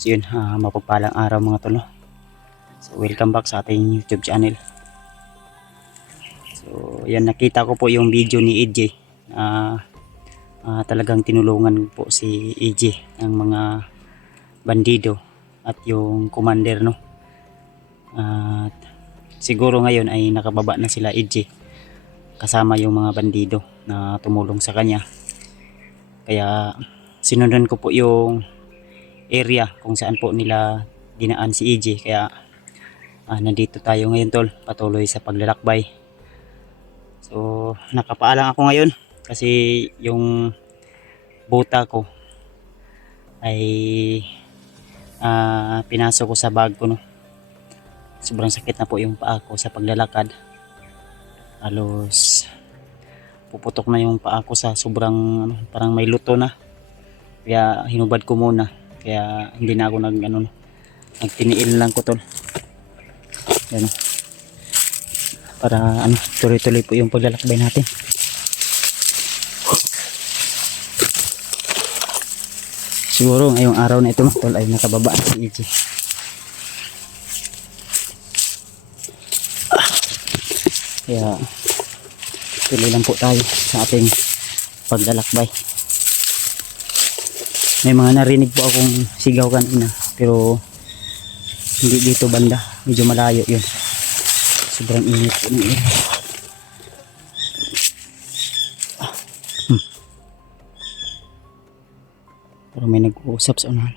So yun, mapagpalang araw mga tol, no? So welcome back sa ating YouTube channel. So yan, nakita ko po yung video ni EJ na talagang tinulungan po si EJ ng mga bandido at yung commander, no? At siguro ngayon ay nakababa na sila EJ kasama yung mga bandido na tumulong sa kanya. Kaya sinundan ko po yung area kung saan po nila dinaan si EJ. Kaya nandito tayo ngayon tol, patuloy sa paglalakbay. So nakapaalang ako ngayon kasi yung buta ko ay pinasok ko sa bag ko, no? Sobrang sakit na po yung paa ko sa paglalakad. Halos puputok na yung paa ko sa sobrang parang may luto na. Kaya hinubad ko muna. Kaya hindi na ako nagtiniil lang ko tol. Yan, para tuloy-tuloy po yung paglalakbay natin. Siguro ngayong araw na ito tol ay nakababa si EJ. Kaya tuloy lang po tayo sa ating paglalakbay. May mga narinig po akong sigaw kanina pero hindi dito banda, medyo malayo yun. Sobrang init po ng init. Pero may nag-uusap sa unahan.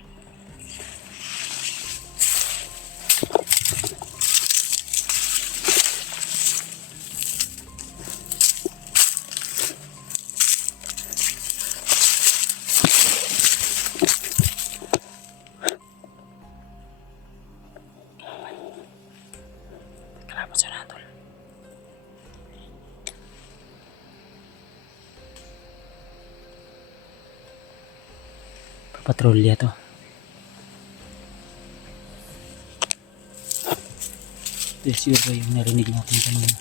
Kalaban sa unahan tol. Patrolya to. This yun ba yung narinig natin kanina?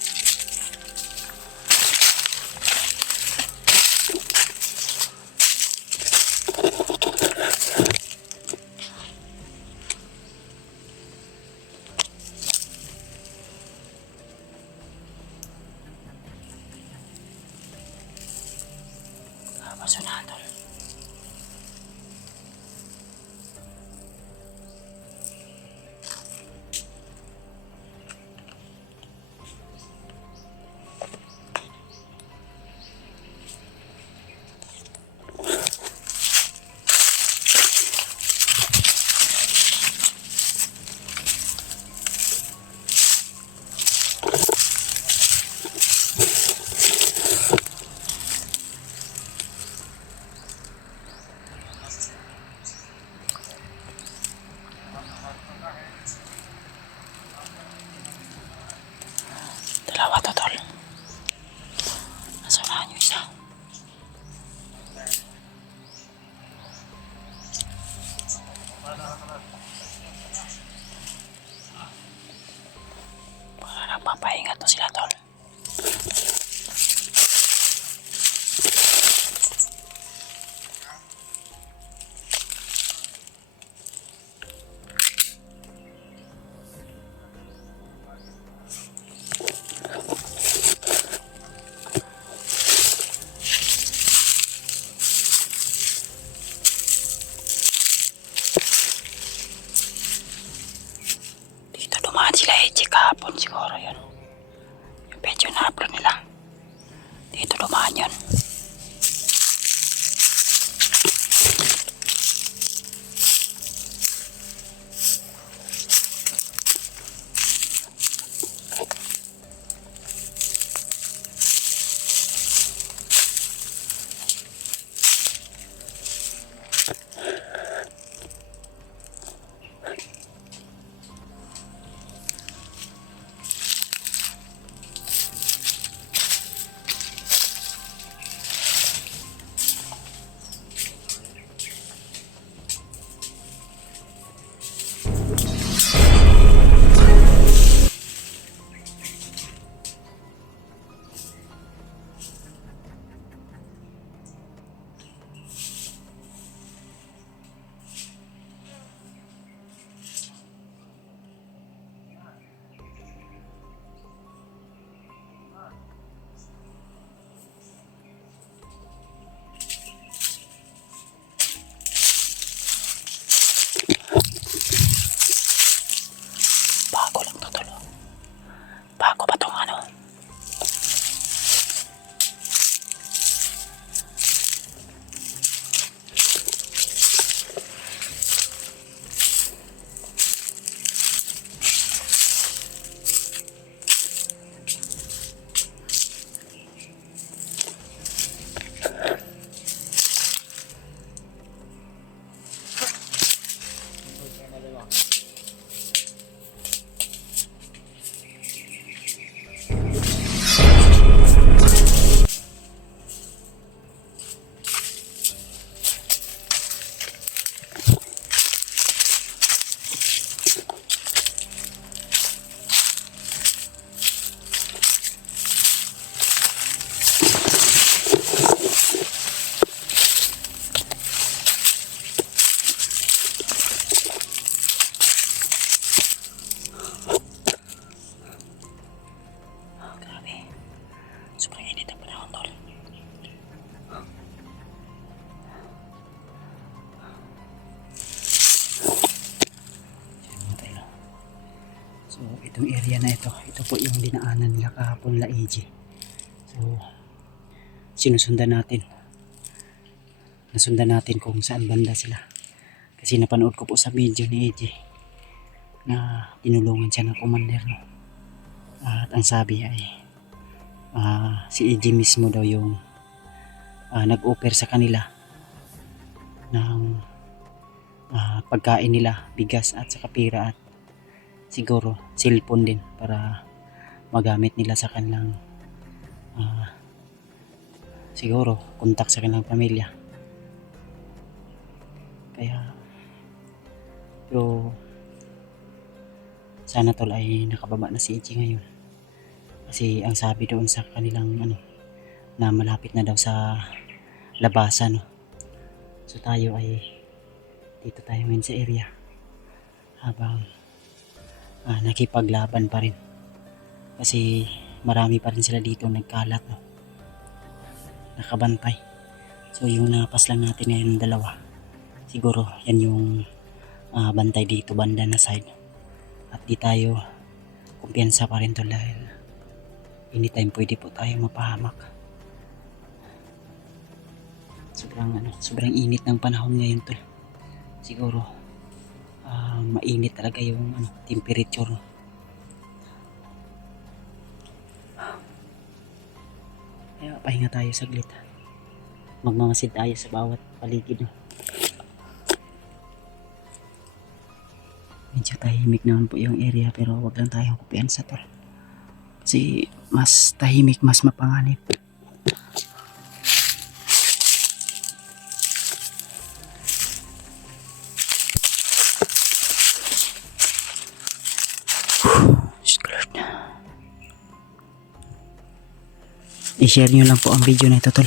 Kalaban tol. Dalawa to tol. Nasa unahan yung isa. Baka nagpapahinga to sila tol. Dito dumaan sila EJ kahapon siguro yun. Yung video na upload nila. Dito dumaan yun. itong area na ito. Ito po yung dinaanan nila kahapon la AJ. So, sinusundan natin. Nasundan natin kung saan banda sila. Kasi napanood ko po sa video ni AJ na tinulungan siya ng commander. No? At ang sabi ay si AJ mismo daw yung nag-offer sa kanila ng pagkain nila, bigas at saka pera at siguro cellphone din para magamit nila sa kanilang siguro kontak sa kanilang pamilya. Kaya pero sana tol ay nakababa na si AJ ngayon. Kasi ang sabi doon sa kanilang na malapit na daw sa labasan. No? So tayo ay dito tayo ngayon sa area habang nakipaglaban pa rin. Kasi marami pa rin sila dito nagkalat. No? Nakabantay. So yung napas lang natin ngayon dalawa. Siguro yan yung bantay dito banda na side. At di tayo kumpiyansa pa rin to dahil anytime pwede po tayo mapahamak. Sobrang init ng panahon ngayon tol. Siguro mainit talaga yung temperature. Kaya pahinga tayo saglit. Magmamasid tayo sa bawat paligid. No? Medyo tahimik naman po yung area pero wag lang tayong kumpiyansa tol. Kasi mas tahimik, mas mapanganib. I-share nyo lang po ang video na ito tol.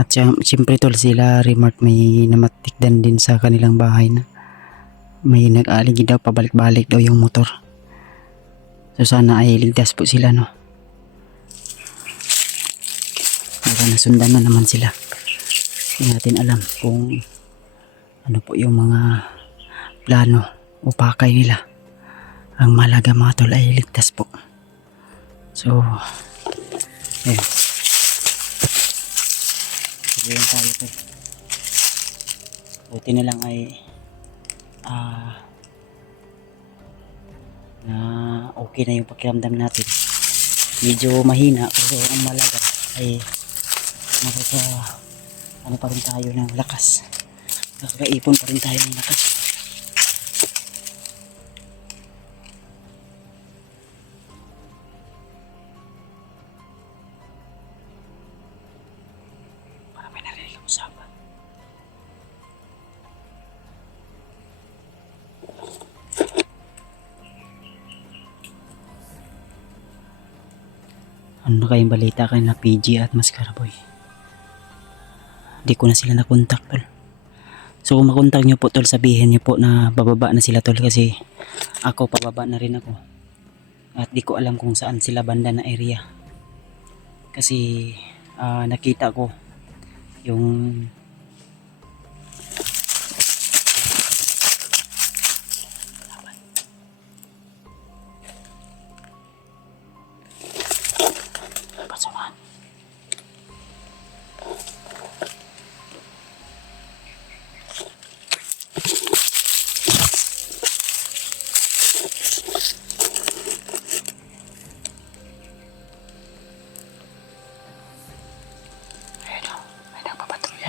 At siyempre tol sila remark may namatikdan din sa kanilang bahay na may nag-aaligi daw pabalik-balik daw yung motor. So sana ay ligtas po sila no. Baka nasundan na naman sila. Hindi natin alam kung ano po yung mga plano o pakay nila. Ang mahalaga mga tol ay ligtas po. So ayun. Sabihin tayo po. Buti na lang ay na okay na yung pakiramdam natin. Medyo mahina pero ang malaga ay ano pa rin tayo ng lakas. Nakakaipon pa rin tayo ng lakas. Para may narinig ang usapan. Ano na kayong balita kay na PG at Mascaraboy? Di ko na sila nakontak tol. So kung makontak nyo po tol, sabihin nyo po na bababa na sila tol kasi ako pababa na rin ako. At di ko alam kung saan sila banda na area. Kasi nakita ko yung pasukan. May nagpapatrolya.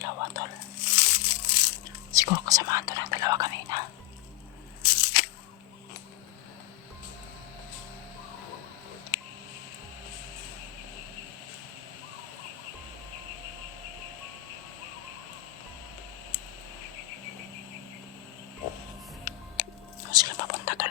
Dalawa, tol. Siguro kasamahan to ng dalawa kanina. Sila papunta, tol.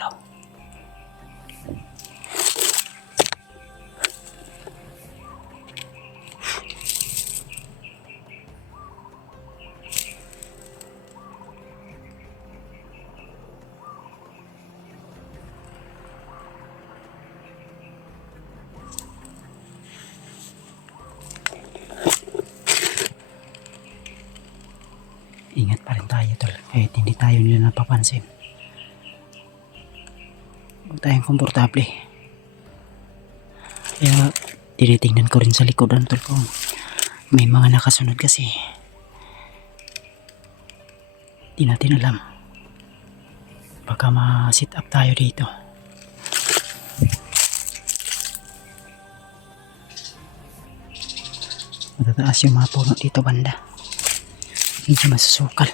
Ingat pa rin tayo, tol, kahit hindi tayo nila napapansin. Huwag tayong komportable. Kaya tinitingnan ko rin sa likodan, tol, kung may mga nakasunod kasi di natin alam. Baka ma-sit up tayo dito. Matataas yung mga puno dito banda. Hindi masusukal.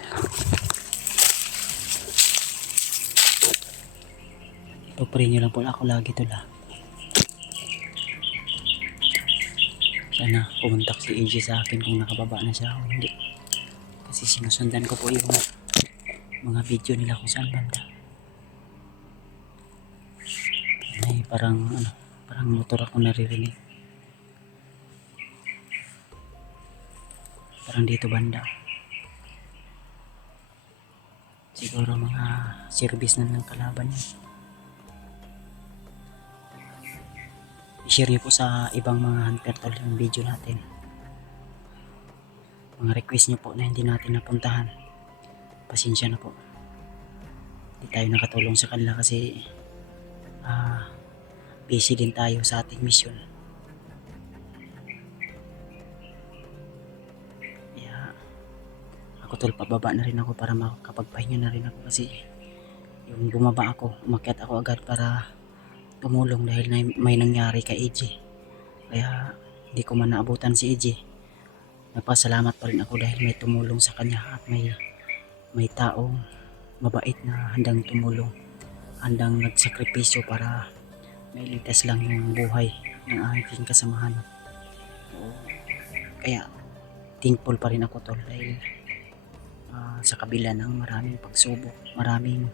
Ipapray nyo lang po ako lagi, tol, ha. Sana pumuntak si AJ sa akin kung nakababa na siya o hindi. Kasi sinusundan ko po yung mga video nila kung saan banda. May parang motor ako naririnig. Parang dito banda. Siguro mga service na ng kalaban niya. I-share niyo po sa ibang mga hunter, tol, yung video natin. Mga request niyo po na hindi natin napuntahan. Pasensya na po. Hindi tayo nakatulong sa kanila kasi busy din tayo sa ating mission. Kaya ako, tol, pababa na rin ako para makapagpahinga na rin ako kasi yung bumaba ako, umakyat ako agad para tumulong dahil may nangyari kay AJ. Kaya hindi ko man naabutan si AJ. Nagpasalamat pa rin ako dahil may tumulong sa kanya at may taong mabait na handang tumulong, handang nagsakripisyo para mailigtas lang yung buhay ng aking kasamahan. Kaya thankful pa rin ako, tol, dahil sa kabila ng maraming pagsubok, maraming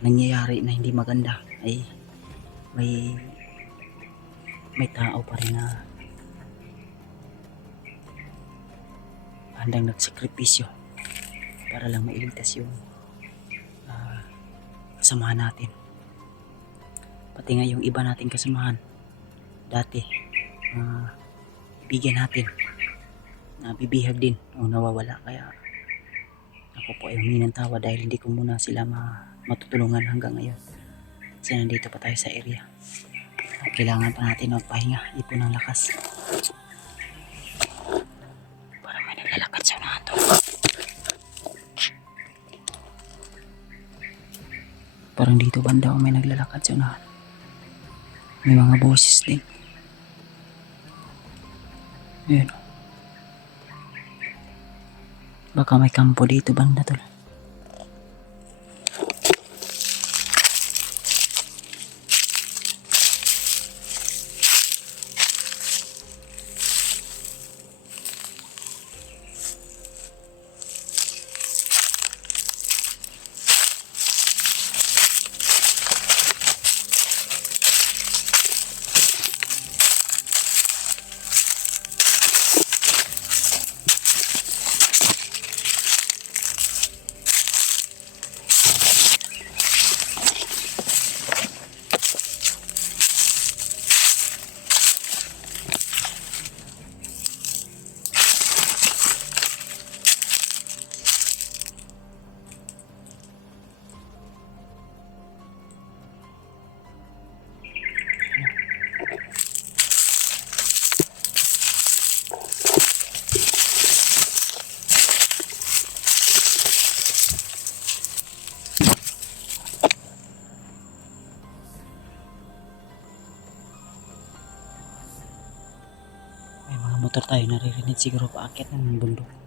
nangyayari na hindi maganda, ay may tao pa rin na handang nagsakripisyo para lang mailigtas yung kasamahan natin. Pati nga yung iba nating kasamahan dati, bigyan natin na bibihag din o nawawala. Kaya ako po ay humingi ng tawa dahil hindi ko muna sila matutulungan hanggang ngayon kasi nandito pa tayo sa area at kailangan pa natin magpahinga, ipon ng lakas. Parang may naglalakad sa unahan, tol. Parang dito banda may naglalakad sa unahan. May mga boses din. Ayan. Baka may kampo dito banda, tol. May mga motor tayo naririnig siguro paakyat ng bundok.